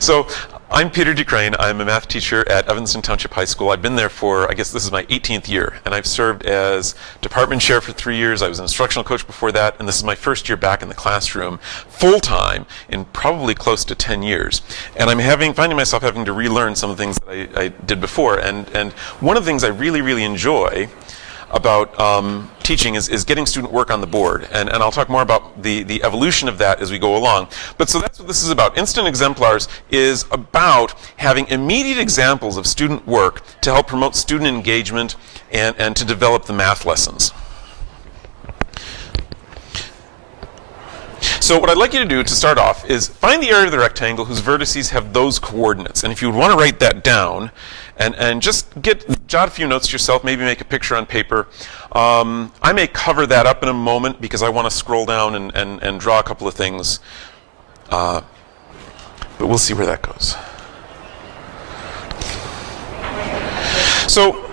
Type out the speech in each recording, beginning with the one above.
So I'm Peter DeCraene. I'm a math teacher at Evanston Township High School. I've been there for, I guess this is my 18th year, and I've served as department chair for 3 years. I was an instructional coach before that, and this is my first year back in the classroom full-time in probably close to 10 years. And I'm finding myself having to relearn some of the things that I did before. And one of the things I really, really enjoy about teaching is getting student work on the board. And I'll talk more about the evolution of that as we go along. But so that's what this is about. Instant Exemplars is about having immediate examples of student work to help promote student engagement and to develop the math lessons. So what I'd like you to do to start off is find the area of the rectangle whose vertices have those coordinates. And if you would want to write that down, and just jot a few notes to yourself, maybe make a picture on paper. I may cover that up in a moment because I want to scroll down and draw a couple of things. But we'll see where that goes. So,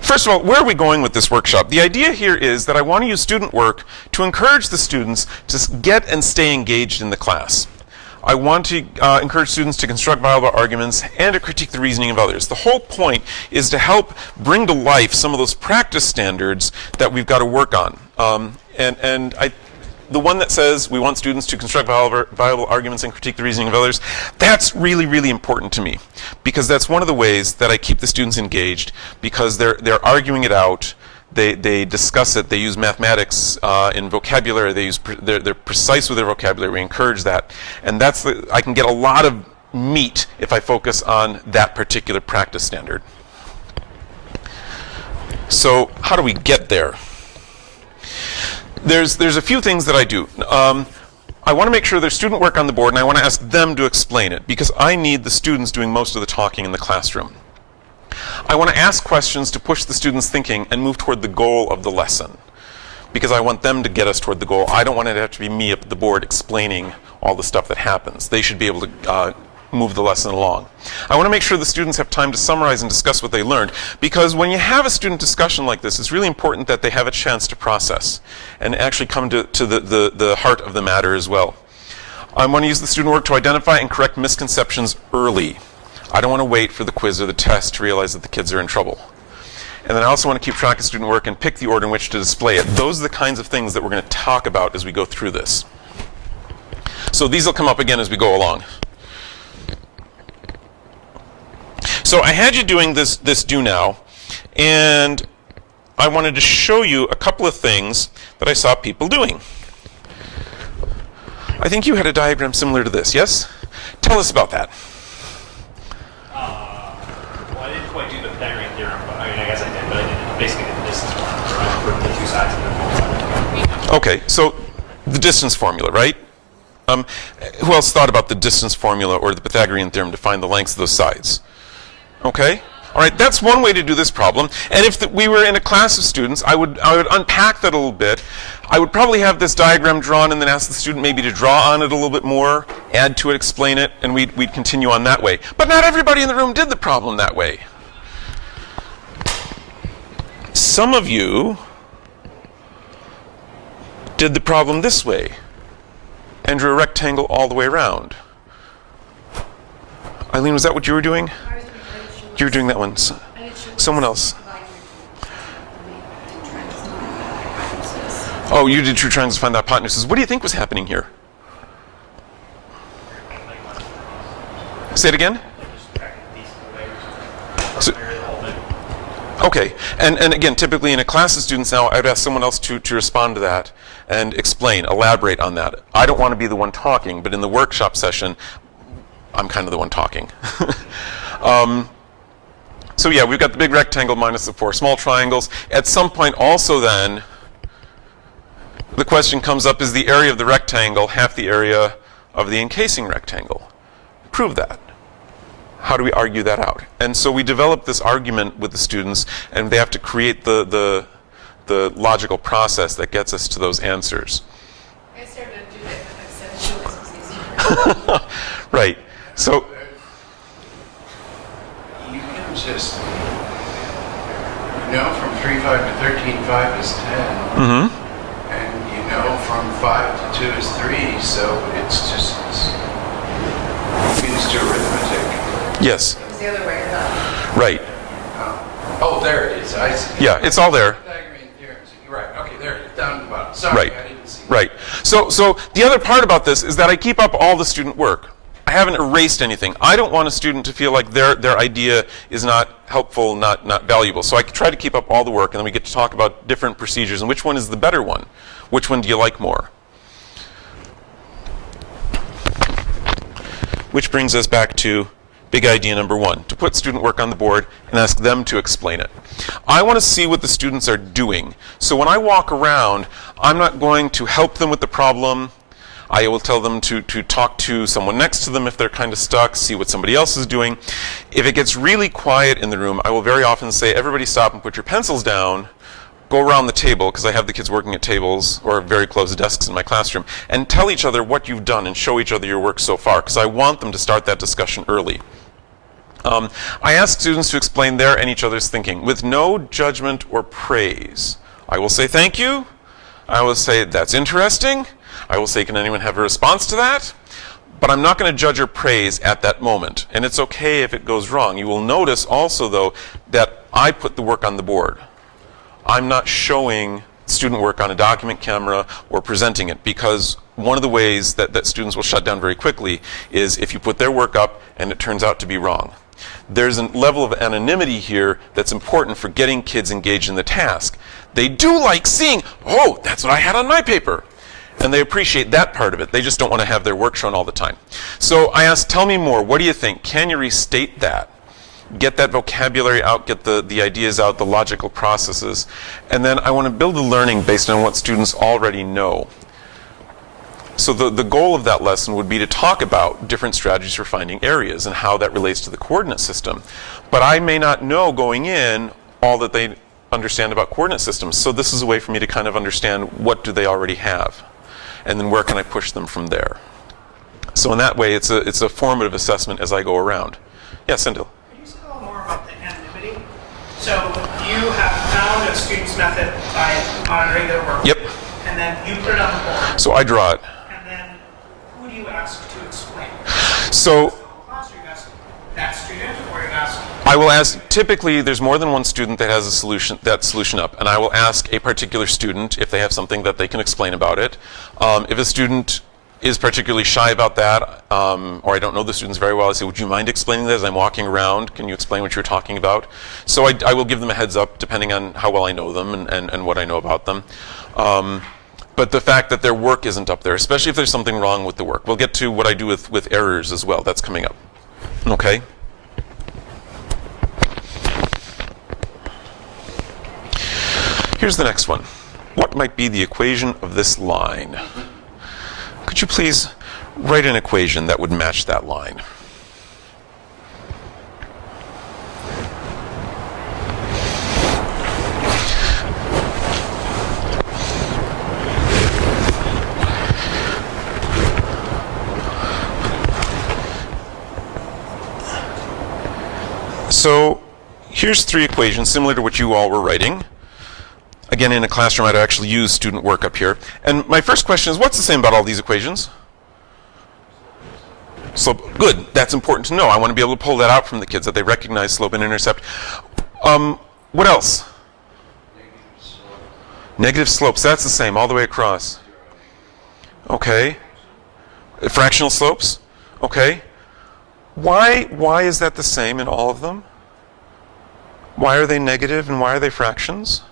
first of all, where are we going with this workshop? The idea here is that I want to use student work to encourage the students to get and stay engaged in the class. I want to encourage students to construct viable arguments and to critique the reasoning of others. The whole point is to help bring to life some of those practice standards that we've got to work on. The one that says we want students to construct viable arguments and critique the reasoning of others, that's really, really important to me, because that's one of the ways that I keep the students engaged, because they're arguing it out. They discuss it. They use mathematics in vocabulary. They're precise with their vocabulary. We encourage that, and I can get a lot of meat if I focus on that particular practice standard. So how do we get there? There's a few things that I do. I want to make sure there's student work on the board, and I want to ask them to explain it, because I need the students doing most of the talking in the classroom. I want to ask questions to push the students' thinking and move toward the goal of the lesson, because I want them to get us toward the goal. I don't want it to have to be me up at the board explaining all the stuff that happens. They should be able to move the lesson along. I want to make sure the students have time to summarize and discuss what they learned, because when you have a student discussion like this, it's really important that they have a chance to process and actually come to the heart of the matter as well. I want to use the student work to identify and correct misconceptions early. I don't want to wait for the quiz or the test to realize that the kids are in trouble. And then I also want to keep track of student work and pick the order in which to display it. Those are the kinds of things that we're going to talk about as we go through this. So these will come up again as we go along. So I had you doing this do now, and I wanted to show you a couple of things that I saw people doing. I think you had a diagram similar to this, yes? Tell us about that. Well, I didn't quite do the Pythagorean theorem, but I guess I did, but I did basically the distance formula for the two sides of the Okay, so the distance formula, right? Who else thought about the distance formula or the Pythagorean theorem to find the lengths of those sides? Okay, all right, that's one way to do this problem. And if we were in a class of students, I would unpack that a little bit. I would probably have this diagram drawn and then ask the student maybe to draw on it a little bit more, add to it, explain it, and we'd continue on that way. But not everybody in the room did the problem that way. Some of you did the problem this way and drew a rectangle all the way around. Eileen, was that what you were doing? You were doing that one. Someone else. Oh, you did true triangles to find the hypotenuses. What do you think was happening here? Say it again? So, okay, and again, typically in a class of students now, I'd ask someone else to respond to that and explain, elaborate on that. I don't want to be the one talking, but in the workshop session, I'm kind of the one talking. So yeah, we've got the big rectangle minus the four small triangles. At some point also then, the question comes up, is the area of the rectangle half the area of the encasing rectangle? Prove that. How do we argue that out? And so we develop this argument with the students, and they have to create the logical process that gets us to those answers. I started to do it, but I said it was easier. Right. So you can just, from 3.5 to 13.5 is 10. mm-hmm. And from 5 to 2 is 3, so it's just Means to arithmetic. Yes, It was the other way around. right. Oh, there it is. I see. Yeah, it's all there. Pythagorean theorems. You're right. Okay, there it is. Down at the bottom. Sorry, Right, I didn't see. right. So the other part about this is that I keep up all the student work. I haven't erased anything. I don't want a student to feel like their idea is not helpful, not valuable. So I try to keep up all the work, and then we get to talk about different procedures and which one is the better one. Which one do you like more? Which brings us back to big idea number 1, to put student work on the board and ask them to explain it. I want to see what the students are doing. So when I walk around, I'm not going to help them with the problem. I will tell them to talk to someone next to them if they're kind of stuck, see what somebody else is doing. If it gets really quiet in the room, I will very often say, everybody stop and put your pencils down, go around the table, because I have the kids working at tables or very close desks in my classroom, and tell each other what you've done and show each other your work so far, because I want them to start that discussion early. I ask students to explain their and each other's thinking with no judgment or praise. I will say thank you. I will say that's interesting. I will say, can anyone have a response to that? But I'm not going to judge or praise at that moment. And it's okay if it goes wrong. You will notice also, though, that I put the work on the board. I'm not showing student work on a document camera or presenting it, because one of the ways that students will shut down very quickly is if you put their work up and it turns out to be wrong. There's a level of anonymity here that's important for getting kids engaged in the task. They do like seeing, oh, that's what I had on my paper. And they appreciate that part of it. They just don't want to have their work shown all the time. So I asked, tell me more. What do you think? Can you restate that? Get that vocabulary out, get the ideas out, the logical processes. And then I want to build a learning based on what students already know. So the goal of that lesson would be to talk about different strategies for finding areas and how that relates to the coordinate system. But I may not know going in all that they understand about coordinate systems. So this is a way for me to kind of understand what do they already have, and then where can I push them from there. So in that way, it's a formative assessment as I go around. Yes, Sindel? Could you say a little more about the anonymity? So you have found a student's method by monitoring their work. Yep. And then you put it on the board. So I draw it. And then who do you ask to explain? So Class, you ask that student, or you ask? I will ask, typically there's more than one student that has a solution up, and I will ask a particular student if they have something that they can explain about it. If a student is particularly shy about that, or I don't know the students very well, I say, would you mind explaining that as I'm walking around? Can you explain what you're talking about? So I will give them a heads up depending on how well I know them and what I know about them. But the fact that their work isn't up there, especially if there's something wrong with the work. We'll get to what I do with errors as well. That's coming up. Okay? Here's the next one. What might be the equation of this line? Could you please write an equation that would match that line? So here's 3 equations similar to what you all were writing. Again, in a classroom, I'd actually use student work up here. And my first question is, what's the same about all these equations? Slope. Good. That's important to know. I want to be able to pull that out from the kids, that they recognize slope and intercept. What else? Negative slopes. That's the same all the way across. Okay. Fractional slopes. Okay. Why is that the same in all of them? Why are they negative and why are they fractions?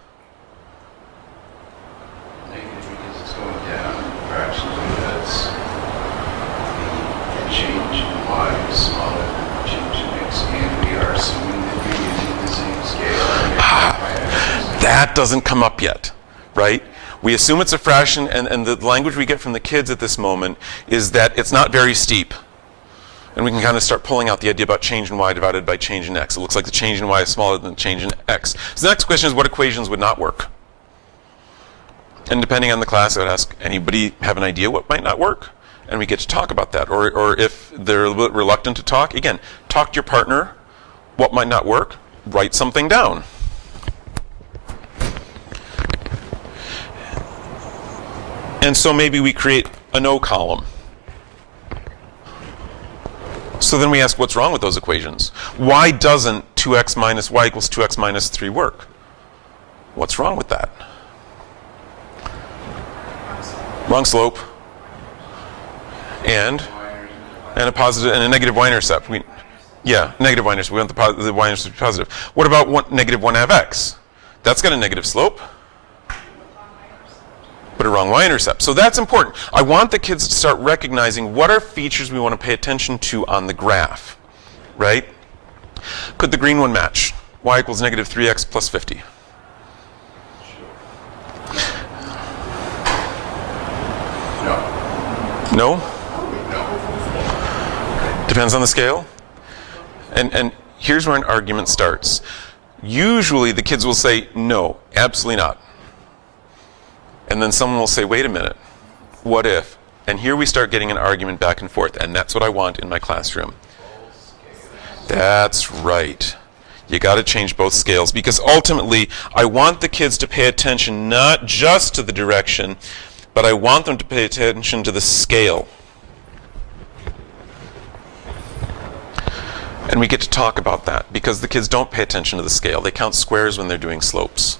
Negative because it's going down, fractions because the change in y is smaller than the change in x, and we are assuming that you're using the same scale. That doesn't come up yet, right? We assume it's a fraction, and the language we get from the kids at this moment is that it's not very steep. And we can kind of start pulling out the idea about change in y divided by change in x. It looks like the change in y is smaller than the change in x. So the next question is, what equations would not work? And depending on the class, I would ask, anybody have an idea what might not work? And we get to talk about that. Or if they're a little bit reluctant to talk, again, talk to your partner. What might not work? Write something down. And so maybe we create a no column. So then we ask, what's wrong with those equations? Why doesn't 2x minus y equals 2x minus 3 work? What's wrong with that? Wrong slope. And a positive and a negative y-intercept. Yeah, negative y-intercept. We want the y-intercept to be positive. What about negative 1 half x? That's got a negative slope, but a wrong y-intercept. So that's important. I want the kids to start recognizing what are features we want to pay attention to on the graph, right? Could the green one match? Y equals negative 3x plus 50. No? Depends on the scale. And here's where an argument starts. Usually the kids will say, no, absolutely not. And then someone will say, wait a minute, what if? And here we start getting an argument back and forth, and that's what I want in my classroom. That's right. You got to change both scales, because ultimately I want the kids to pay attention not just to the direction, but I want them to pay attention to the scale. And we get to talk about that, because the kids don't pay attention to the scale. They count squares when they're doing slopes,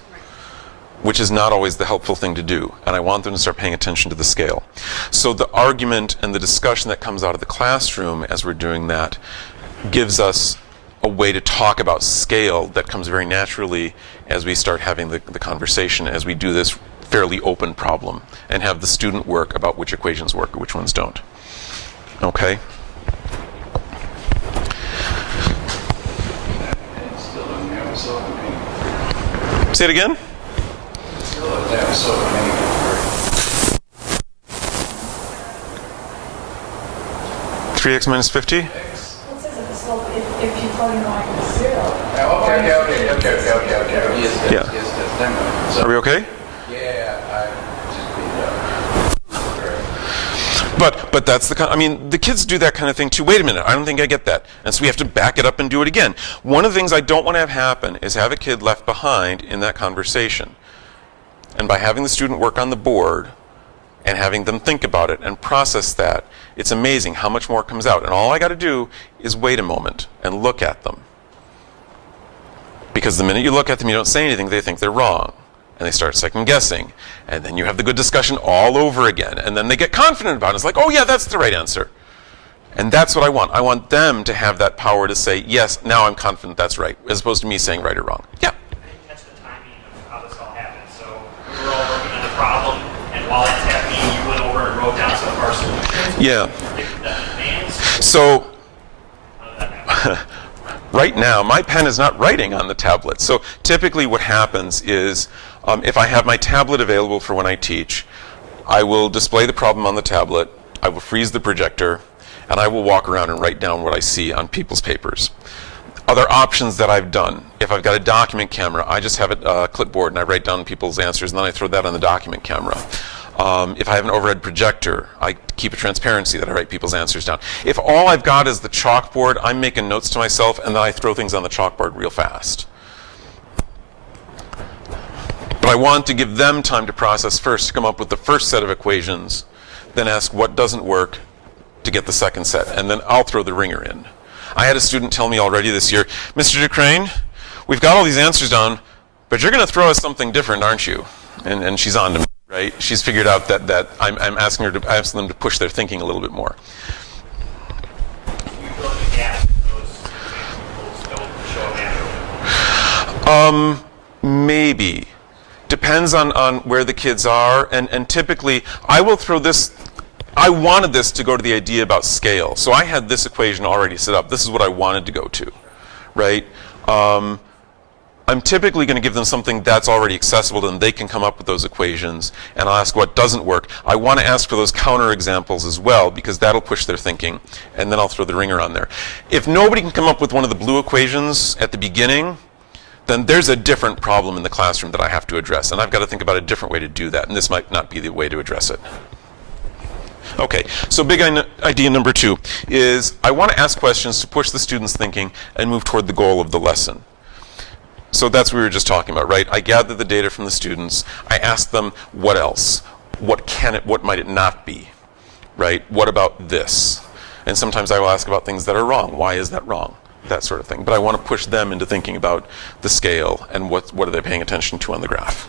which is not always the helpful thing to do. And I want them to start paying attention to the scale. So the argument and the discussion that comes out of the classroom as we're doing that gives us a way to talk about scale that comes very naturally as we start having the conversation, as we do this fairly open problem and have the student work about which equations work or which ones don't. Okay? Still doesn't have a slope of any. Say it again? Still doesn't have a slope of any. 3x minus 50? It says that the slope, if you plug in y equals 0. Okay. Yes, Yeah. yes, never mind. So, Are we okay? yeah, But that's the kids do that kind of thing too. Wait a minute, I don't think I get that. And so we have to back it up and do it again. One of the things I don't want to have happen is have a kid left behind in that conversation. And by having the student work on the board and having them think about it and process that, it's amazing how much more comes out. And all I got to do is wait a moment and look at them. Because the minute you look at them, you don't say anything, they think they're wrong. And they start second guessing. And then you have the good discussion all over again. And then they get confident about it. It's like, oh yeah, that's the right answer. And that's what I want. I want them to have that power to say, yes, now I'm confident that's right, as opposed to me saying right or wrong. Yeah. I think that's the timing of how this all happened. So we were all working on the problem, and while that's happening, you went over and wrote down some of our solutions. Yeah. Predicted them in advance. So How did that happen? right now, my pen is not writing on the tablet. So typically what happens is, if I have my tablet available for when I teach, I will display the problem on the tablet, I will freeze the projector, and I will walk around and write down what I see on people's papers. Other options that I've done, if I've got a document camera, I just have a clipboard and I write down people's answers and then I throw that on the document camera. If I have an overhead projector, I keep a transparency that I write people's answers down. If all I've got is the chalkboard, I'm making notes to myself and then I throw things on the chalkboard real fast. But I want to give them time to process first, to come up with the first set of equations, then ask what doesn't work to get the second set, and then I'll throw the ringer in. I had a student tell me already this year, Mr. DeCraene, we've got all these answers down, but you're going to throw us something different, aren't you? And she's on to me, right? She's figured out that I'm asking them to push their thinking a little bit more. You fill in the gaps, those examples don't show up naturally. Maybe. Depends on where the kids are, and typically I will throw this. I wanted this to go to the idea about scale, so I had this equation already set up. This is what I wanted to go to, right? I'm typically going to give them something that's already accessible to them. They can come up with those equations, and I'll ask what doesn't work. I want to ask for those counter examples as well, because that'll push their thinking, and then I'll throw the ringer on there. If nobody can come up with one of the blue equations at the beginning, then there's a different problem in the classroom that I have to address, and I've got to think about a different way to do that, and this might not be the way to address it. Okay, so big idea number 2 is I want to ask questions to push the students' thinking and move toward the goal of the lesson. So that's what we were just talking about, right? I gather the data from the students. I ask them, what else? What might it not be, right? What about this? And sometimes I will ask about things that are wrong. Why is that wrong? That sort of thing. But I want to push them into thinking about the scale and what are they paying attention to on the graph.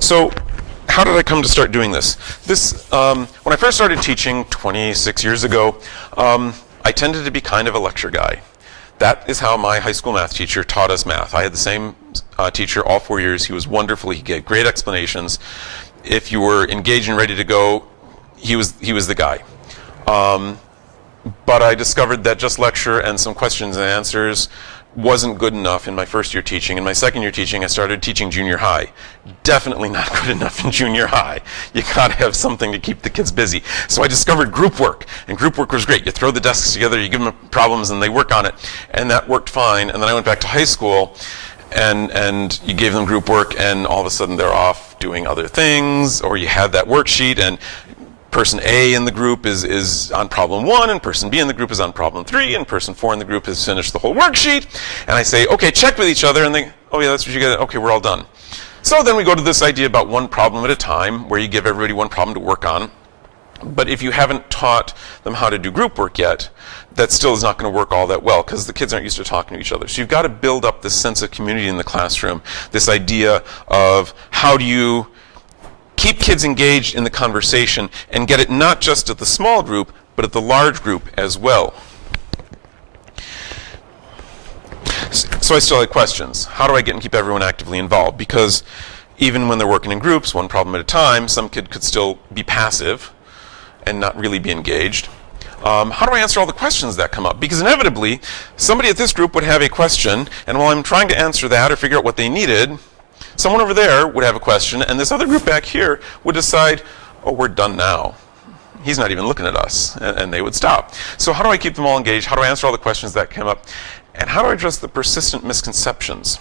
So how did I come to start doing this? When I first started teaching 26 years ago, I tended to be kind of a lecture guy. That is how my high school math teacher taught us math. I had the same teacher all 4 years. He was wonderful. He gave great explanations. If you were engaged and ready to go, he was the guy. But I discovered that just lecture and some questions and answers wasn't good enough in my first year teaching. In my second year teaching, I started teaching junior high. Definitely not good enough in junior high. You gotta have something to keep the kids busy. So I discovered group work, and group work was great. You throw the desks together, you give them problems, and they work on it, and that worked fine. And then I went back to high school, and you gave them group work, and all of a sudden they're off doing other things, or you had that worksheet, and person A in the group is on problem 1, and person B in the group is on problem 3, and person 4 in the group has finished the whole worksheet. And I say, okay, check with each other, and they, oh yeah, that's what you get. Okay, we're all done. So then we go to this idea about one problem at a time, where you give everybody one problem to work on. But if you haven't taught them how to do group work yet, that still is not going to work all that well, because the kids aren't used to talking to each other. So you've got to build up this sense of community in the classroom, this idea of how do you keep kids engaged in the conversation and get it not just at the small group, but at the large group as well. So I still had questions. How do I get and keep everyone actively involved? Because even when they're working in groups, one problem at a time, some kid could still be passive and not really be engaged. How do I answer all the questions that come up? Because inevitably, somebody at this group would have a question, and while I'm trying to answer that or figure out what they needed, someone over there would have a question, and this other group back here would decide, oh, we're done now. He's not even looking at us, and they would stop. So how do I keep them all engaged? How do I answer all the questions that come up? And how do I address the persistent misconceptions?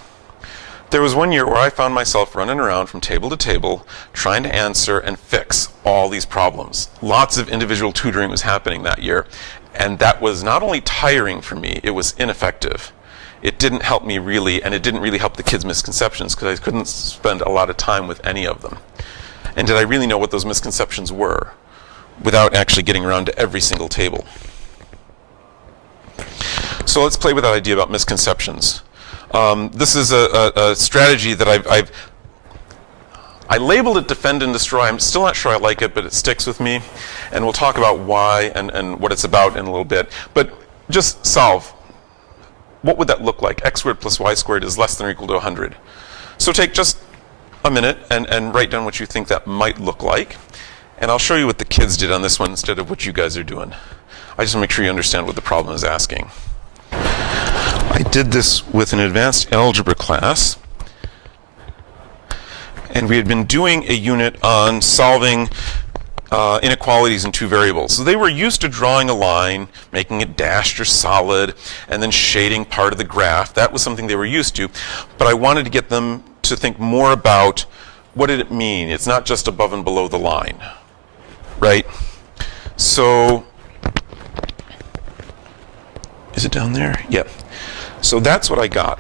There was one year where I found myself running around from table to table, trying to answer and fix all these problems. Lots of individual tutoring was happening that year, and that was not only tiring for me, it was ineffective. It didn't help me really, and it didn't really help the kids' misconceptions, because I couldn't spend a lot of time with any of them. And did I really know what those misconceptions were without actually getting around to every single table? So let's play with that idea about misconceptions. This is a strategy that I labeled it defend and destroy. I'm still not sure I like it, but it sticks with me. And we'll talk about why and what it's about in a little bit. But just solve. What would that look like? X squared plus y squared is less than or equal to 100. So take just a minute and write down what you think that might look like. And I'll show you what the kids did on this one instead of what you guys are doing. I just want to make sure you understand what the problem is asking. I did this with an advanced algebra class, and we had been doing a unit on solving inequalities in two variables. So they were used to drawing a line, making it dashed or solid, and then shading part of the graph. That was something they were used to. But I wanted to get them to think more about what did it mean? It's not just above and below the line, right? So, is it down there? Yeah. So that's what I got.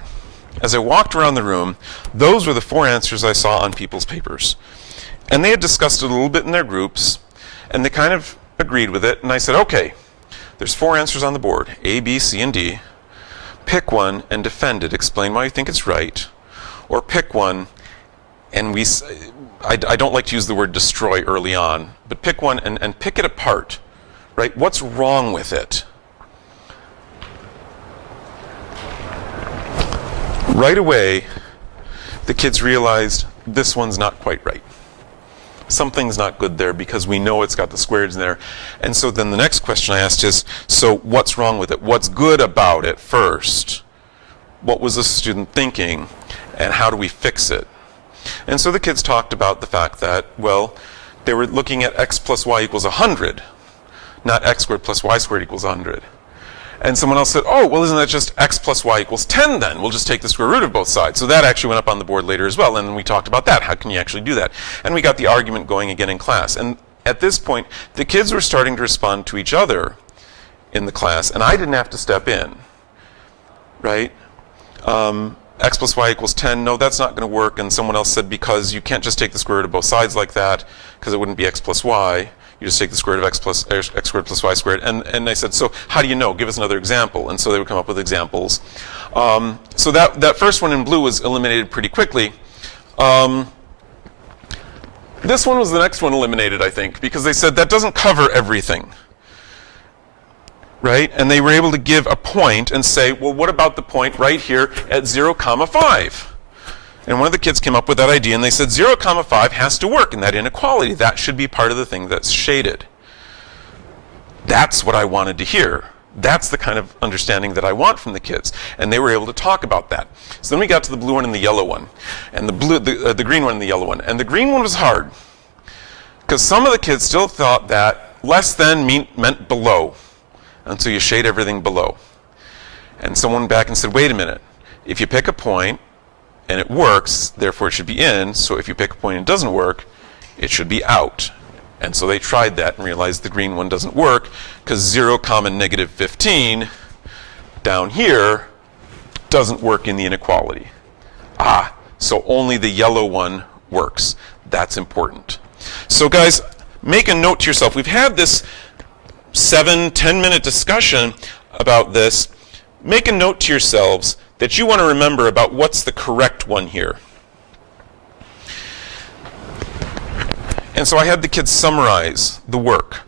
As I walked around the room, those were the 4 answers I saw on people's papers. And they had discussed it a little bit in their groups, and they kind of agreed with it. And I said, okay, there's 4 answers on the board, A, B, C, and D. Pick one and defend it. Explain why you think it's right. Or pick one, and I don't like to use the word destroy early on, but pick one and pick it apart, right? What's wrong with it? Right away, the kids realized this one's not quite right. Something's not good there because we know it's got the squares in there. And so then the next question I asked is, so what's wrong with it? What's good about it first? What was the student thinking? And how do we fix it? And so the kids talked about the fact that, well, they were looking at x plus y equals 100, not x squared plus y squared equals 100. And someone else said, oh, well, isn't that just x plus y equals 10 then? We'll just take the square root of both sides. So that actually went up on the board later as well. And then we talked about that. How can you actually do that? And we got the argument going again in class. And at this point, the kids were starting to respond to each other in the class. And I didn't have to step in, right? x plus y equals 10. No, that's not going to work. And someone else said, because you can't just take the square root of both sides like that, because it wouldn't be x plus y. You just take the square root of x squared plus y squared. And I said, so how do you know? Give us another example. And so they would come up with examples. So that first one in blue was eliminated pretty quickly. This one was the next one eliminated, I think, because they said that doesn't cover everything. Right? And they were able to give a point and say, well, what about the point right here at 0, 5? And one of the kids came up with that idea, and they said 0, 5 has to work in that inequality. That should be part of the thing that's shaded. That's what I wanted to hear. That's the kind of understanding that I want from the kids. And they were able to talk about that. So then we got to the blue one and the yellow one, and the green one and the yellow one. And the green one was hard, because some of the kids still thought that less than meant below. And so you shade everything below. And someone went back and said, wait a minute. If you pick a point and it works, therefore it should be in. So if you pick a point and it doesn't work, it should be out. And so they tried that and realized the green one doesn't work, because 0, negative 15 down here doesn't work in the inequality. So only the yellow one works. That's important. So guys, make a note to yourself. We've had this 7-10-minute discussion about this. Make a note to yourselves that you want to remember about what's the correct one here. And so I had the kids summarize the work,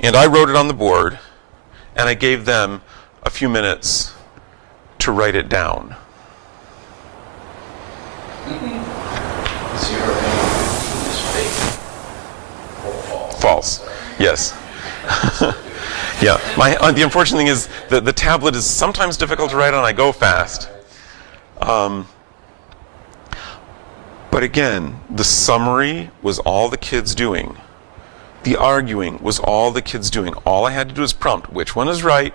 and I wrote it on the board, and I gave them a few minutes to write it down. 0 is fake or false? False. Yes. Yeah. The unfortunate thing is that the tablet is sometimes difficult to write on. I go fast. But again, the summary was all the kids doing. The arguing was all the kids doing. All I had to do was prompt which one is right,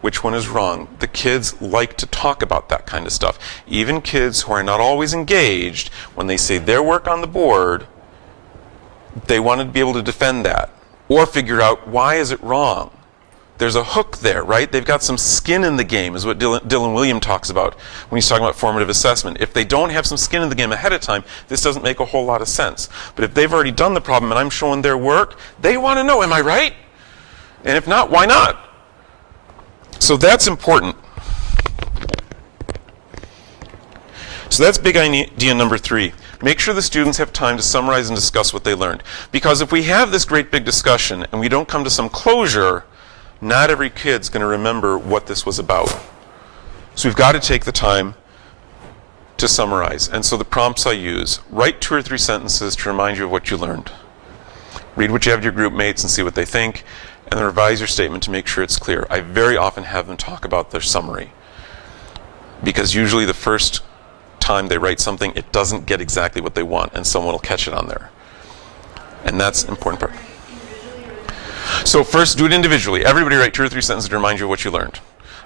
which one is wrong. The kids like to talk about that kind of stuff. Even kids who are not always engaged, when they say their work on the board, they wanted to be able to defend that or figure out, why is it wrong? There's a hook there, right? They've got some skin in the game, is what Dylan William talks about when he's talking about formative assessment. If they don't have some skin in the game ahead of time, this doesn't make a whole lot of sense. But if they've already done the problem and I'm showing their work, they want to know, am I right? And if not, why not? So that's important. So that's big idea number 3. Make sure the students have time to summarize and discuss what they learned. Because if we have this great big discussion and we don't come to some closure, not every kid's going to remember what this was about. So we've got to take the time to summarize. And so the prompts I use: write 2 or 3 sentences to remind you of what you learned. Read what you have to your group mates and see what they think. And then revise your statement to make sure it's clear. I very often have them talk about their summary, because usually the first time they write something, it doesn't get exactly what they want, and someone will catch it on there. And that's an important part. So first, do it individually. Everybody write 2 or 3 sentences to remind you of what you learned.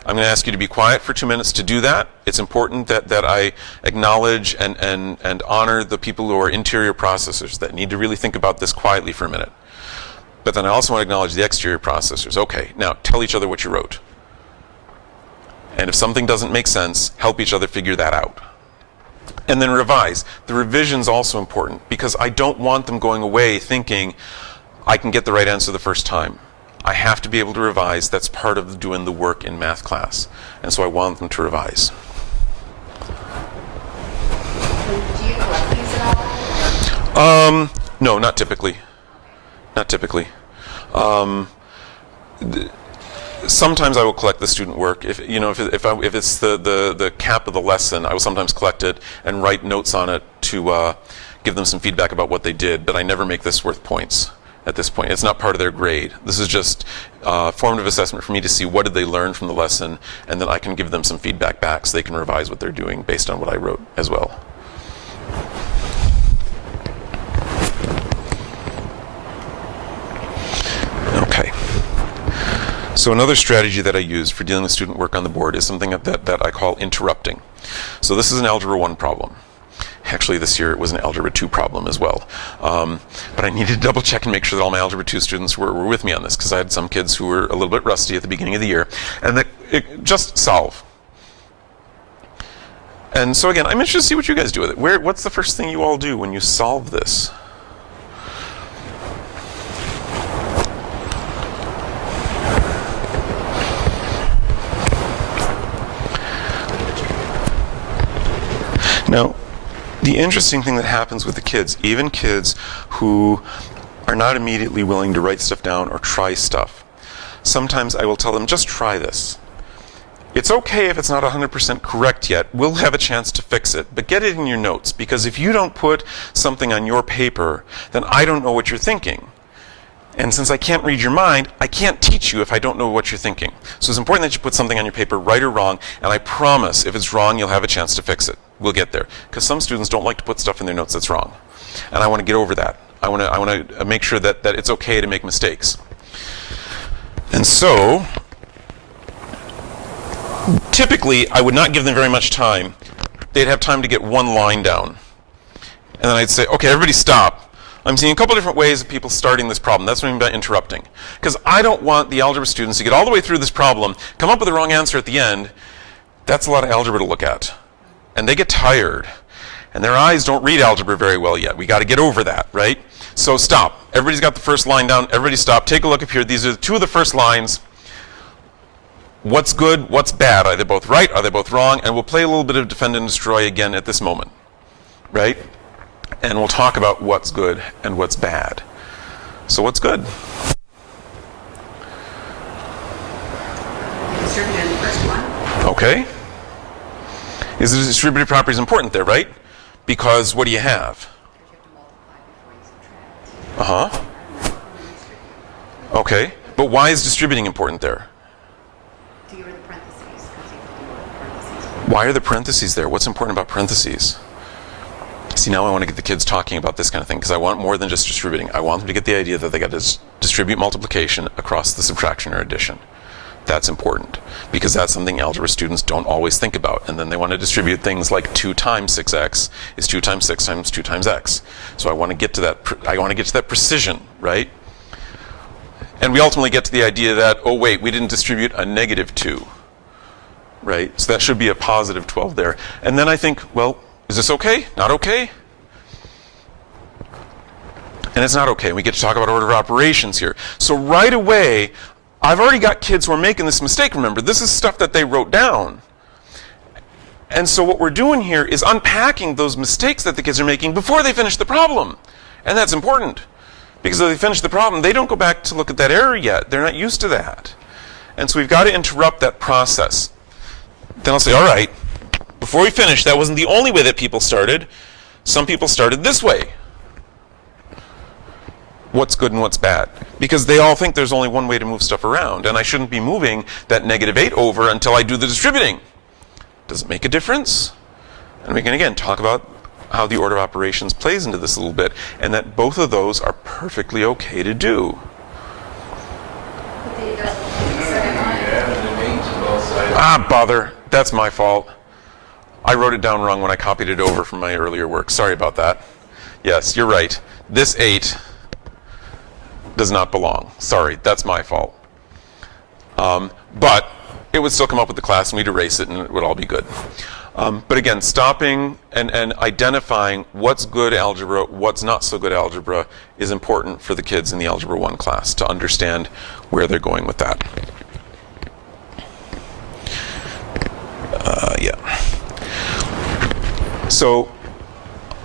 I'm going to ask you to be quiet for 2 minutes to do that. It's important that I acknowledge and honor the people who are interior processors that need to really think about this quietly for a minute. But then I also want to acknowledge the exterior processors. Okay, now tell each other what you wrote. And if something doesn't make sense, help each other figure that out. And then revise. The revision's also important, because I don't want them going away thinking, I can get the right answer the first time. I have to be able to revise. That's part of doing the work in math class. And so I want them to revise. Do you collect these at all? No, not typically. Not typically. Sometimes I will collect the student work. If it's the cap of the lesson, I will sometimes collect it and write notes on it to give them some feedback about what they did. But I never make this worth points at this point. It's not part of their grade. This is just formative assessment for me to see what did they learn from the lesson, and then I can give them some feedback back so they can revise what they're doing based on what I wrote as well. Okay. So another strategy that I use for dealing with student work on the board is something that I call interrupting. So this is an Algebra 1 problem. Actually, this year it was an Algebra 2 problem as well. But I needed to double check and make sure that all my Algebra 2 students were with me on this, because I had some kids who were a little bit rusty at the beginning of the year. And just solve. And so again, I'm interested to see what you guys do with it. What's the first thing you all do when you solve this? Now, the interesting thing that happens with the kids, even kids who are not immediately willing to write stuff down or try stuff, sometimes I will tell them, just try this. It's okay if it's not 100% correct yet. We'll have a chance to fix it, but get it in your notes, because if you don't put something on your paper, then I don't know what you're thinking. And since I can't read your mind, I can't teach you if I don't know what you're thinking. So it's important that you put something on your paper, right or wrong, and I promise if it's wrong, you'll have a chance to fix it. We'll get there. Because some students don't like to put stuff in their notes that's wrong. And I want to get over that. I want to make sure that it's okay to make mistakes. And so, typically, I would not give them very much time. They'd have time to get one line down. And then I'd say, okay, everybody stop. I'm seeing a couple different ways of people starting this problem. That's what I mean by interrupting. Because I don't want the algebra students to get all the way through this problem, come up with the wrong answer at the end. That's a lot of algebra to look at. And they get tired. And their eyes don't read algebra very well yet. We got to get over that, right? So stop. Everybody's got the first line down. Everybody stop. Take a look up here. These are two of the first lines. What's good? What's bad? Are they both right? Are they both wrong? And we'll play a little bit of defend and destroy again at this moment, right? And we'll talk about what's good and what's bad. So what's good? Distributed in the first one. Okay. Is the distributive properties important there, right? Because what do you have? Uh-huh. Okay. But why is distributing important there? Do you read the parentheses? Because you have to do parentheses. Why are the parentheses there? What's important about parentheses? See, now I want to get the kids talking about this kind of thing, because I want more than just distributing. I want them to get the idea that they got to distribute multiplication across the subtraction or addition. That's important, because that's something algebra students don't always think about. And then they want to distribute things like 2 times 6x is 2 times 6 times 2 times x. So I want to get to that. I want to get to that precision, right? And we ultimately get to the idea that, oh wait, we didn't distribute a -2, right? So that should be a positive 12 there. And then I think, well, is this okay? Not okay? And it's not okay. We get to talk about order of operations here. So right away, I've already got kids who are making this mistake. Remember, this is stuff that they wrote down. And so what we're doing here is unpacking those mistakes that the kids are making before they finish the problem. And that's important. Because if they finish the problem, they don't go back to look at that error yet. They're not used to that. And so we've got to interrupt that process. Then I'll say, all right, before we finish, that wasn't the only way that people started. Some people started this way. What's good and what's bad? Because they all think there's only one way to move stuff around, and I shouldn't be moving that -8 over until I do the distributing. Does it make a difference? And we can again talk about how the order of operations plays into this a little bit, and that both of those are perfectly okay to do. Ah, bother. That's my fault. I wrote it down wrong when I copied it over from my earlier work. Sorry about that. Yes, you're right. This 8 does not belong. Sorry, that's my fault. But it would still come up with the class, and we'd erase it, and it would all be good. But again, stopping and identifying what's good algebra, what's not so good algebra is important for the kids in the Algebra 1 class to understand where they're going with that. Yeah. So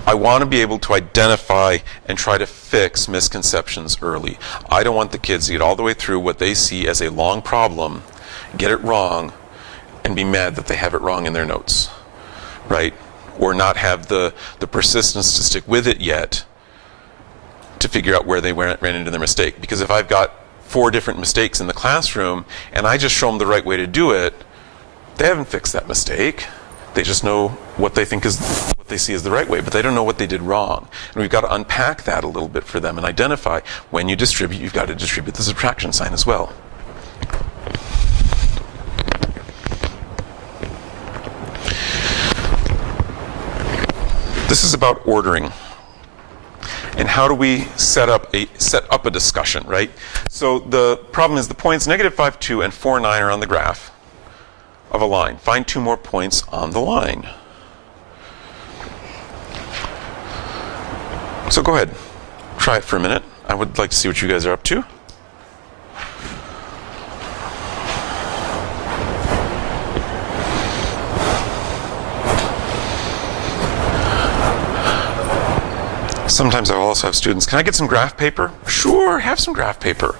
I want to be able to identify and try to fix misconceptions early. I don't want the kids to get all the way through what they see as a long problem, get it wrong, and be mad that they have it wrong in their notes, right? Or not have the persistence to stick with it yet to figure out where they ran into their mistake. Because if I've got 4 different mistakes in the classroom and I just show them the right way to do it, they haven't fixed that mistake. They just know what they think is what they see as the right way, but they don't know what they did wrong. And we've got to unpack that a little bit for them and identify when you distribute, you've got to distribute the subtraction sign as well. This is about ordering. And how do we set up a discussion, right? So the problem is the points -5, 2, and 4, 9 are on the graph of a line. Find 2 more points on the line. So go ahead, try it for a minute. I would like to see what you guys are up to. Sometimes I'll also have students, can I get some graph paper? Sure, have some graph paper.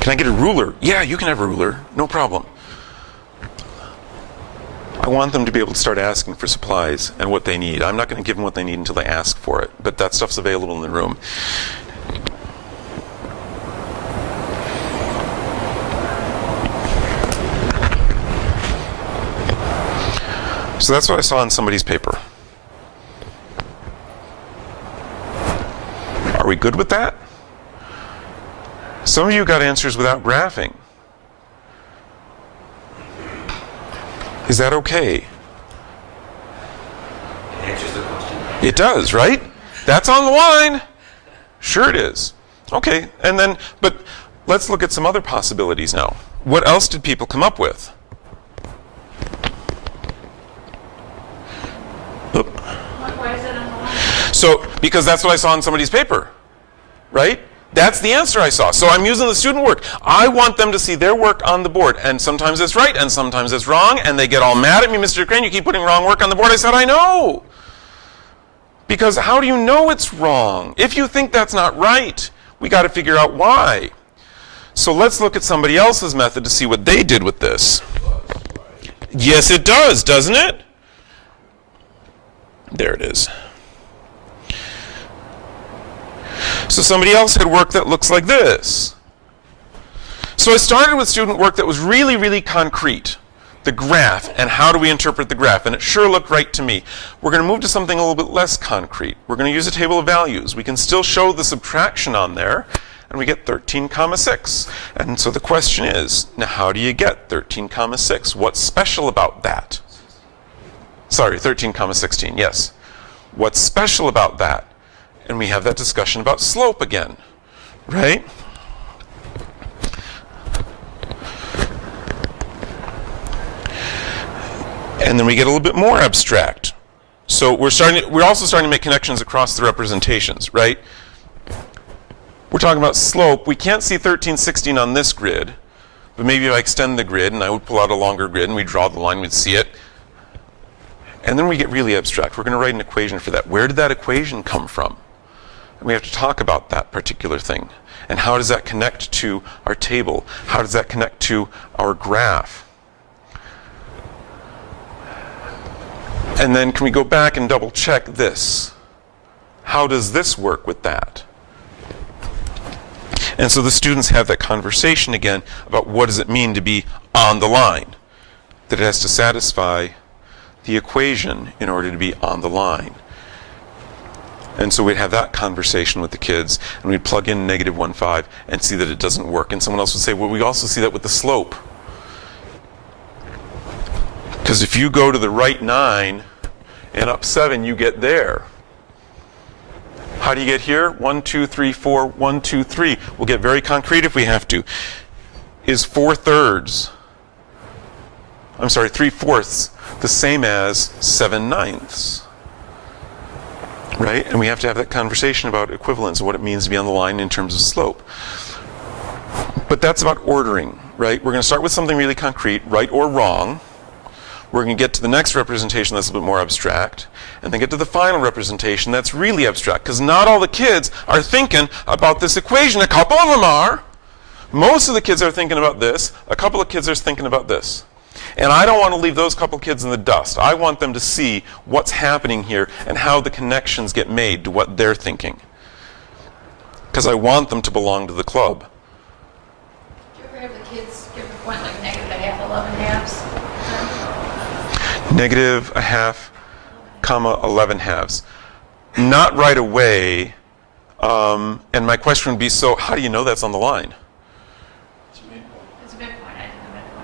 Can I get a ruler? Yeah, you can have a ruler, no problem. I want them to be able to start asking for supplies and what they need. I'm not going to give them what they need until they ask for it, but that stuff's available in the room. So that's what I saw on somebody's paper. Are we good with that? Some of you got answers without graphing. Is that okay? It answers the question. It does, right? That's on the line. Sure it is. Okay, and then, but let's look at some other possibilities now. What else did people come up with? Oop. Why is it on the line? So, because that's what I saw in somebody's paper, right? That's the answer I saw. So I'm using the student work. I want them to see their work on the board. And sometimes it's right, and sometimes it's wrong, and they get all mad at me, Mr. DeCraene, you keep putting wrong work on the board. I said, I know. Because how do you know it's wrong? If you think that's not right, we got to figure out why. So let's look at somebody else's method to see what they did with this. Yes, it does, doesn't it? There it is. So somebody else had work that looks like this. So I started with student work that was really, really concrete. The graph, and how do we interpret the graph? And it sure looked right to me. We're going to move to something a little bit less concrete. We're going to use a table of values. We can still show the subtraction on there, and we get 13,6. And so the question is, now how do you get 13,6? What's special about that? Sorry, 13,16, yes. What's special about that? And we have that discussion about slope again, right? And then we get a little bit more abstract. So we're also starting to make connections across the representations, right? We're talking about slope. We can't see 1316 on this grid, but maybe if I extend the grid and I would pull out a longer grid and we draw the line, we'd see it. And then we get really abstract. We're going to write an equation for that. Where did that equation come from? And we have to talk about that particular thing. And how does that connect to our table? How does that connect to our graph? And then can we go back and double check this? How does this work with that? And so the students have that conversation again about what does it mean to be on the line? That it has to satisfy the equation in order to be on the line. And so we'd have that conversation with the kids, and we'd plug in -1.5 and see that it doesn't work. And someone else would say, well, we also see that with the slope. Because if you go to the right 9 and up 7, you get there. How do you get here? 1, 2, 3, 4, 1, 2, 3. We'll get very concrete if we have to. Is 3/4 the same as 7/9? Right? And we have to have that conversation about equivalence and what it means to be on the line in terms of slope. But that's about ordering, right? We're going to start with something really concrete, right or wrong. We're going to get to the next representation that's a bit more abstract, and then get to the final representation that's really abstract, because not all the kids are thinking about this equation. A couple of them are. Most of the kids are thinking about this. A couple of kids are thinking about this. And I don't want to leave those couple kids in the dust. I want them to see what's happening here and how the connections get made to what they're thinking. Because I want them to belong to the club. Do you ever have the kids give a point like -1/2, 11 halves? -1/2, 11 halves. Not right away. And my question would be, so how do you know that's on the line? It's a midpoint. I did the midpoint.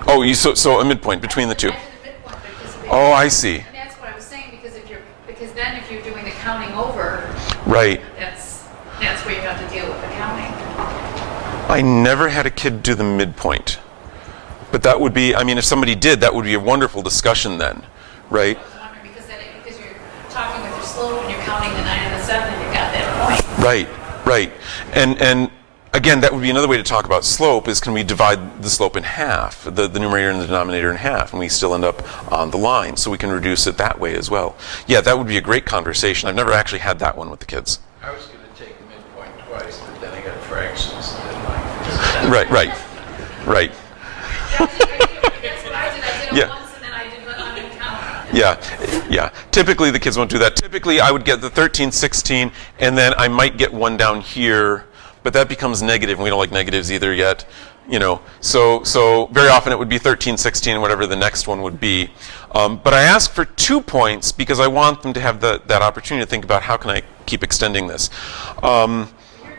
Oh, so a midpoint between the two. I did the midpoint because of the- Oh, I see. And that's what I was saying, because then if you're doing the counting over, Right. that's where you have to deal with the counting. I never had a kid do the midpoint. But that would be, I mean, if somebody did, that would be a wonderful discussion then, right? I was wondering, because you're talking with your slope and you're counting the 9 and the 7, and you got that point. Right, right. And again, that would be another way to talk about slope is can we divide the slope in half, the numerator and the denominator in half, and we still end up on the line, so we can reduce it that way as well. Yeah, that would be a great conversation. I've never actually had that one with the kids. I was going to take the midpoint twice, but then I got fractions that didn't like. Right. That's what I did. I did it Yeah. once, and then I did it on count. Yeah. Typically, the kids won't do that. Typically, I would get the 13, 16, and then I might get one down here, but that becomes negative, and we don't like negatives either yet. So very often it would be 13, 16, whatever the next one would be. But I ask for 2 points because I want them to have that opportunity to think about how can I keep extending this. Your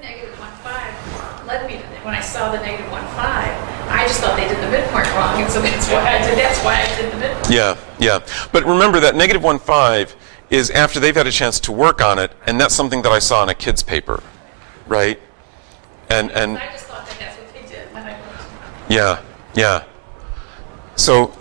negative 1.5 led me to that. When I saw the negative 1.5, I just thought they did the midpoint wrong, and so that's why I did the midpoint. Yeah. But remember that negative 1.5 is after they've had a chance to work on it, and that's something that I saw in a kid's paper, right? And I just thought that's what they did when I looked. yeah. So,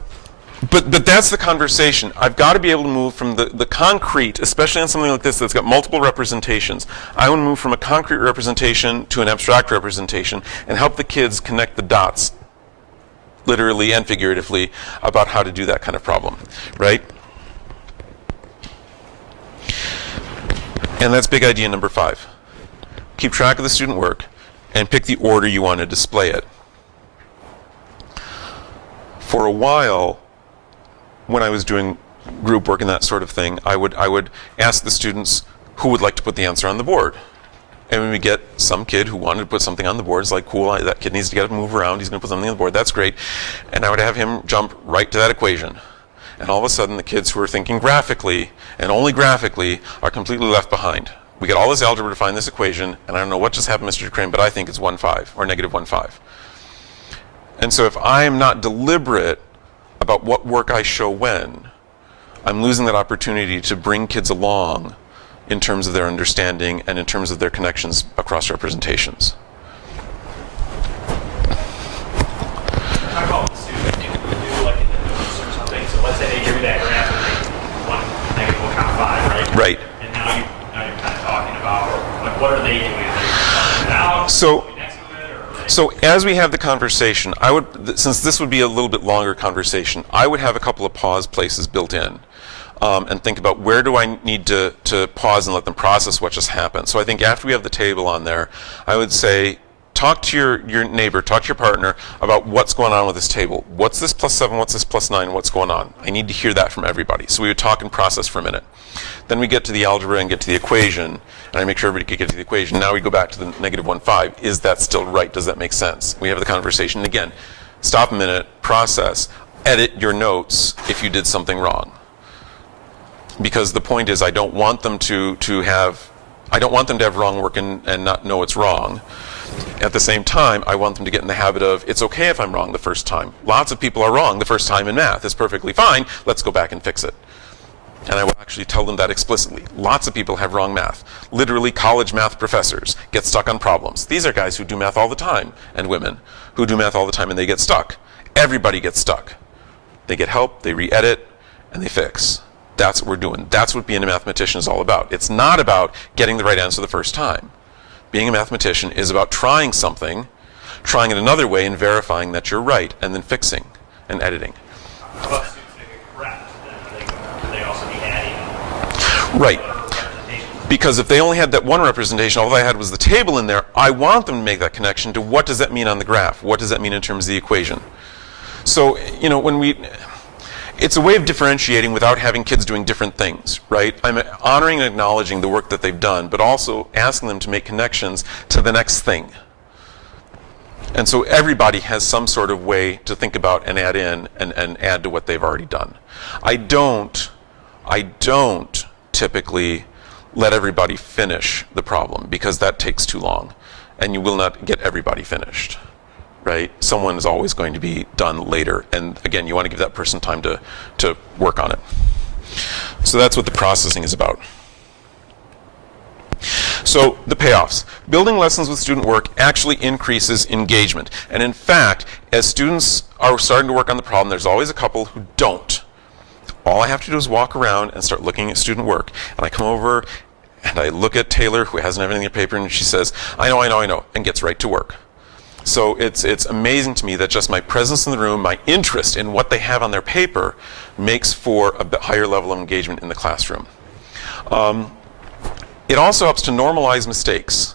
but that's the conversation. I've got to be able to move from the concrete, especially on something like this that's got multiple representations. I want to move from a concrete representation to an abstract representation and help the kids connect the dots, literally and figuratively, about how to do that kind of problem, right? And that's big idea number 5. Keep track of the student work and pick the order you want to display it. For a while, when I was doing group work and that sort of thing, I would ask the students who would like to put the answer on the board. And when we get some kid who wanted to put something on the board, it's like, cool, that kid needs to get up and move around, he's going to put something on the board, that's great. And I would have him jump right to that equation. And all of a sudden, the kids who are thinking graphically, and only graphically, are completely left behind. We get all this algebra to find this equation, and I don't know what just happened, Mr. DeCraene, but I think it's 1.5, or negative 1.5. And so if I am not deliberate about what work I show when, I'm losing that opportunity to bring kids along in terms of their understanding and in terms of their connections across representations. Talk about the student who do like in the notes or something. So let's say they give you that graph and they want negative 1.5, right? Right. And now you're kind of talking about like what are they doing? Are they talking it out? So- Are they next to it, or are they- So as we have the conversation, since this would be a little bit longer conversation, I would have a couple of pause places built in. And think about where do I need to pause and let them process what just happened. So I think after we have the table on there, I would say, talk to your neighbor, talk to your partner about what's going on with this table. What's this +7, what's this +9, what's going on? I need to hear that from everybody. So we would talk and process for a minute. Then we get to the algebra and get to the equation, and I make sure everybody can get to the equation. Now we go back to the negative 1.5. Is that still right? Does that make sense? We have the conversation. And again, stop a minute, process, edit your notes if you did something wrong. Because the point is, I don't want them to have wrong work and not know it's wrong. At the same time, I want them to get in the habit of, it's okay if I'm wrong the first time. Lots of people are wrong the first time in math. It's perfectly fine. Let's go back and fix it. And I will actually tell them that explicitly. Lots of people have wrong math. Literally, college math professors get stuck on problems. These are guys who do math all the time, and women who do math all the time, and they get stuck. Everybody gets stuck. They get help, they re-edit, and they fix. That's what we're doing. That's what being a mathematician is all about. It's not about getting the right answer the first time. Being a mathematician is about trying something, trying it another way, and verifying that you're right, and then fixing and editing. How about students that get correct? Then could they also be adding Right. other representations? Because if they only had that one representation, all I had was the table in there, I want them to make that connection to what does that mean on the graph? What does that mean in terms of the equation? So, it's a way of differentiating without having kids doing different things, right? I'm honoring and acknowledging the work that they've done, but also asking them to make connections to the next thing. And so everybody has some sort of way to think about and add in and add to what they've already done. I don't typically let everybody finish the problem because that takes too long, and you will not get everybody finished. Right? Someone is always going to be done later. And again, you want to give that person time to work on it. So that's what the processing is about. So the payoffs. Building lessons with student work actually increases engagement. And in fact, as students are starting to work on the problem, there's always a couple who don't. All I have to do is walk around and start looking at student work. And I come over and I look at Taylor, who hasn't have anything in her paper, and she says, I know, and gets right to work. So it's amazing to me that just my presence in the room, my interest in what they have on their paper, makes for a bit higher level of engagement in the classroom. It also helps to normalize mistakes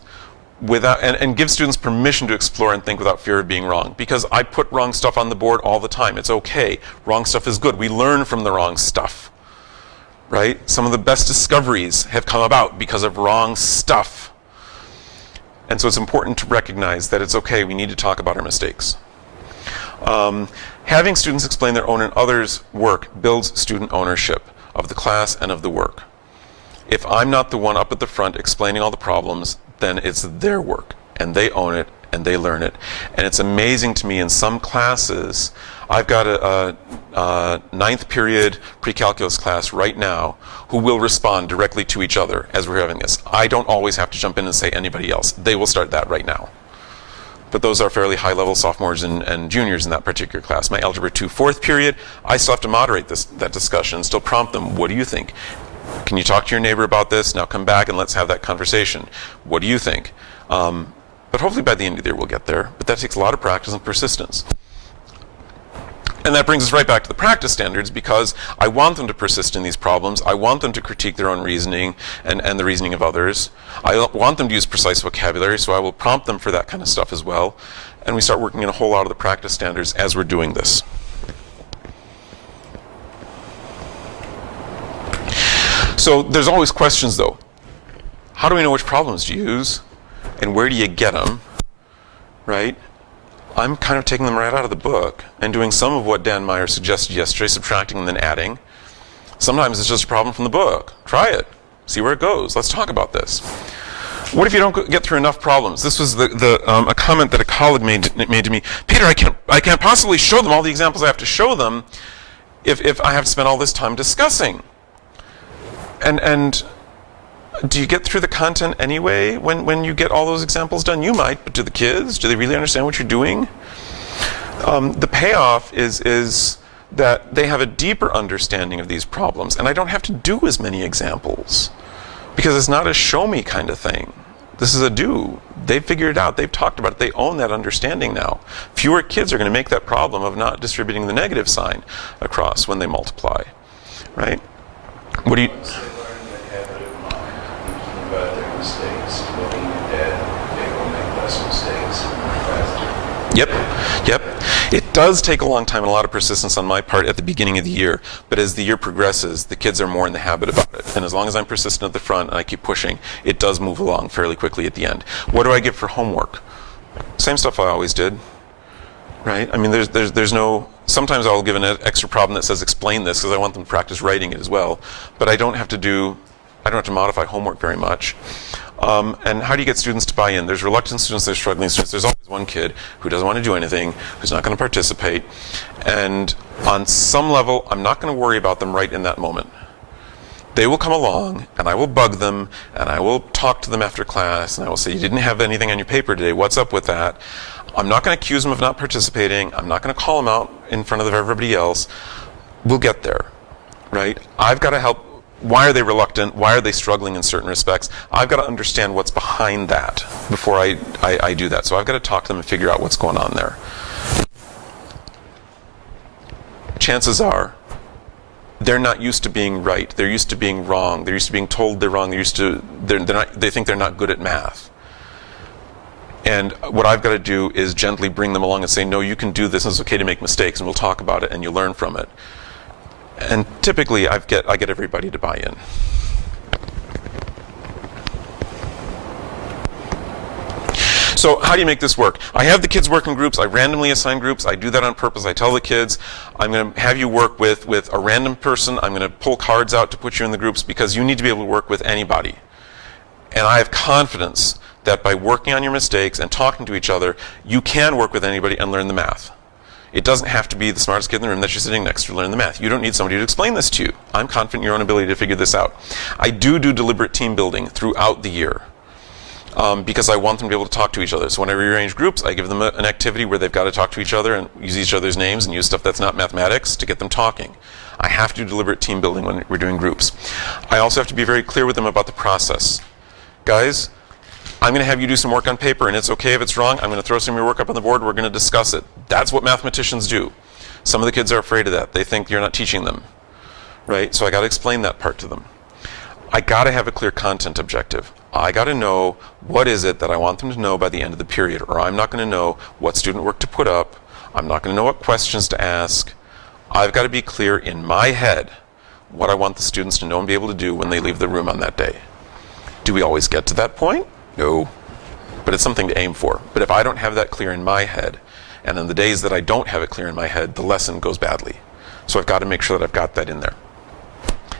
and give students permission to explore and think without fear of being wrong. Because I put wrong stuff on the board all the time. It's okay. Wrong stuff is good. We learn from the wrong stuff. Right? Some of the best discoveries have come about because of wrong stuff. And so it's important to recognize that it's okay. We need to talk about our mistakes. Having students explain their own and others' work builds student ownership of the class and of the work. If I'm not the one up at the front explaining all the problems, then it's their work, and they own it, and they learn it. And it's amazing to me in some classes, I've got a ninth period pre-calculus class right now who will respond directly to each other as we're having this. I don't always have to jump in and say anybody else. They will start that right now. But those are fairly high-level sophomores and juniors in that particular class. My Algebra 2 fourth period, I still have to moderate that discussion, still prompt them, what do you think? Can you talk to your neighbor about this? Now come back and let's have that conversation. What do you think? But hopefully by the end of the year we'll get there. But that takes a lot of practice and persistence. And that brings us right back to the practice standards, because I want them to persist in these problems. I want them to critique their own reasoning and the reasoning of others. I want them to use precise vocabulary, so I will prompt them for that kind of stuff as well. And we start working in a whole lot of the practice standards as we're doing this. So there's always questions, though. How do we know which problems to use? And where do you get them? Right? I'm kind of taking them right out of the book and doing some of what Dan Meyer suggested yesterday, subtracting and then adding. Sometimes it's just a problem from the book. Try it. See where it goes. Let's talk about this. What if you don't get through enough problems? This was a comment that a colleague made to me. Peter, I can't possibly show them all the examples I have to show them if I have to spend all this time discussing. And do you get through the content anyway when you get all those examples done? You might, but do the kids? Do they really understand what you're doing? The payoff is that they have a deeper understanding of these problems, and I don't have to do as many examples because it's not a show me kind of thing. This is a do. They've figured it out. They've talked about it. They own that understanding now. Fewer kids are going to make that problem of not distributing the negative sign across when they multiply, right? What do you... Once they learn the habit of mind, thinking about their mistakes, looking at that, they will make less mistakes faster. Yep. It does take a long time and a lot of persistence on my part at the beginning of the year, but as the year progresses, the kids are more in the habit about it. And as long as I'm persistent at the front and I keep pushing, it does move along fairly quickly at the end. What do I give for homework? Same stuff I always did, right? I mean, there's no... Sometimes I'll give an extra problem that says explain this because I want them to practice writing it as well. But I don't have to modify homework very much. And how do you get students to buy in? There's reluctant students, there's struggling students. There's always one kid who doesn't want to do anything, who's not going to participate. And on some level, I'm not going to worry about them right in that moment. They will come along, and I will bug them, and I will talk to them after class, and I will say, you didn't have anything on your paper today. What's up with that? I'm not going to accuse them of not participating. I'm not going to call them out in front of everybody else. We'll get there, right? I've got to help. Why are they reluctant? Why are they struggling in certain respects? I've got to understand what's behind that before I do that. So I've got to talk to them and figure out what's going on there. Chances are they're not used to being right. They're used to being wrong. They're used to being told they're wrong. They think they're not good at math. And what I've got to do is gently bring them along and say, no, you can do this, and it's okay to make mistakes, and we'll talk about it, and you learn from it. And typically, I get everybody to buy in. So how do you make this work? I have the kids work in groups. I randomly assign groups. I do that on purpose. I tell the kids, I'm going to have you work with a random person. I'm going to pull cards out to put you in the groups because you need to be able to work with anybody. And I have confidence that by working on your mistakes and talking to each other, you can work with anybody and learn the math. It doesn't have to be the smartest kid in the room that you're sitting next to learn the math. You don't need somebody to explain this to you. I'm confident in your own ability to figure this out. I do deliberate team building throughout the year. because I want them to be able to talk to each other. So when I rearrange groups, I give them an activity where they've got to talk to each other and use each other's names and use stuff that's not mathematics to get them talking. I have to do deliberate team building when we're doing groups. I also have to be very clear with them about the process. Guys, I'm going to have you do some work on paper, and it's okay if it's wrong. I'm going to throw some of your work up on the board. We're going to discuss it. That's what mathematicians do. Some of the kids are afraid of that. They think you're not teaching them, right? So I got to explain that part to them. I got to have a clear content objective. I got to know what is it that I want them to know by the end of the period, or I'm not going to know what student work to put up. I'm not going to know what questions to ask. I've got to be clear in my head what I want the students to know and be able to do when they leave the room on that day. Do we always get to that point? No. But it's something to aim for. But if I don't have that clear in my head, and on the days that I don't have it clear in my head, the lesson goes badly. So I've got to make sure that I've got that in there.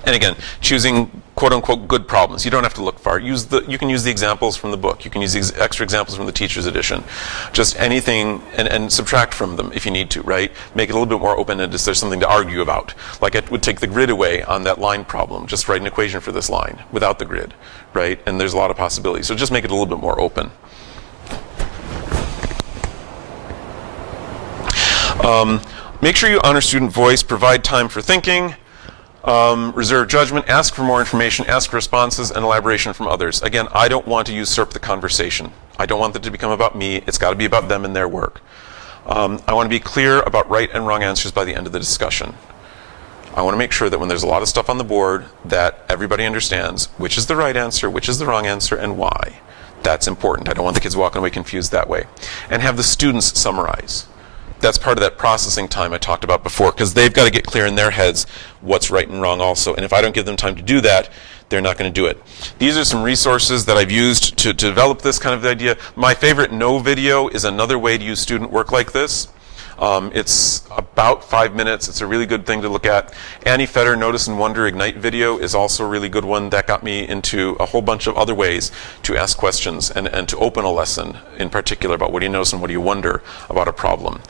And again, choosing quote-unquote good problems. You don't have to look far. You can use the examples from the book. You can use the extra examples from the teacher's edition. Just anything, and subtract from them if you need to, right? Make it a little bit more open-ended if there's something to argue about. Like it would take the grid away on that line problem. Just write an equation for this line without the grid, right? And there's a lot of possibilities. So just make it a little bit more open. Make sure you honor student voice, provide time for thinking, reserve judgment, ask for more information, ask for responses, and elaboration from others. Again, I don't want to usurp the conversation. I don't want it to become about me. It's got to be about them and their work. I want to be clear about right and wrong answers by the end of the discussion. I want to make sure that when there's a lot of stuff on the board that everybody understands which is the right answer, which is the wrong answer, and why. That's important. I don't want the kids walking away confused that way. And have the students summarize. That's part of that processing time I talked about before, because they've got to get clear in their heads what's right and wrong also. And if I don't give them time to do that, they're not going to do it. These are some resources that I've used to develop this kind of idea. My favorite No video is another way to use student work like this. It's about 5 minutes. It's a really good thing to look at. Annie Fetter Notice and Wonder Ignite video is also a really good one. That got me into a whole bunch of other ways to ask questions and to open a lesson in particular about what do you notice and what do you wonder about a problem,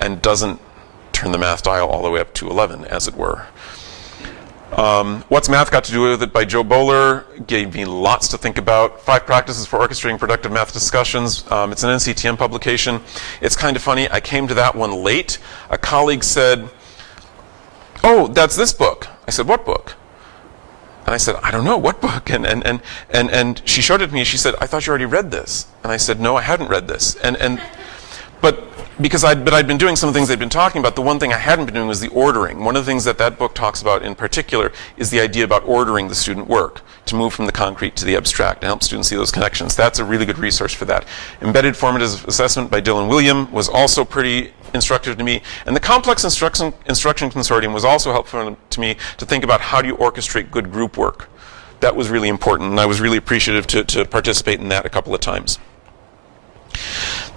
and doesn't turn the math dial all the way up to 11, as it were. What's Math Got to Do With It by Joe Bowler gave me lots to think about. 5 Practices for Orchestrating Productive Math Discussions. It's an ICTM publication. It's kind of funny. I came to that one late. A colleague said, "Oh, that's this book." I said, "What book?" And I said, "I don't know, what book?" And she showed it to me. She said, "I thought you already read this." And I said, "No, I hadn't read this." But because I'd been doing some of the things they'd been talking about, the one thing I hadn't been doing was the ordering. One of the things that book talks about in particular is the idea about ordering the student work, to move from the concrete to the abstract, and help students see those connections. That's a really good resource for that. Embedded Formative Assessment by Dylan William was also pretty instructive to me. And the Complex Instruction Consortium was also helpful to me to think about how do you orchestrate good group work. That was really important, and I was really appreciative to participate in that a couple of times.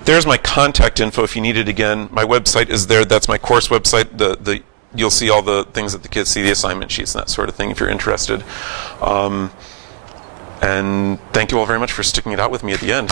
There's my contact info if you need it again. My website is there. That's my course website. You'll see all the things that the kids see, the assignment sheets and that sort of thing if you're interested. And thank you all very much for sticking it out with me at the end.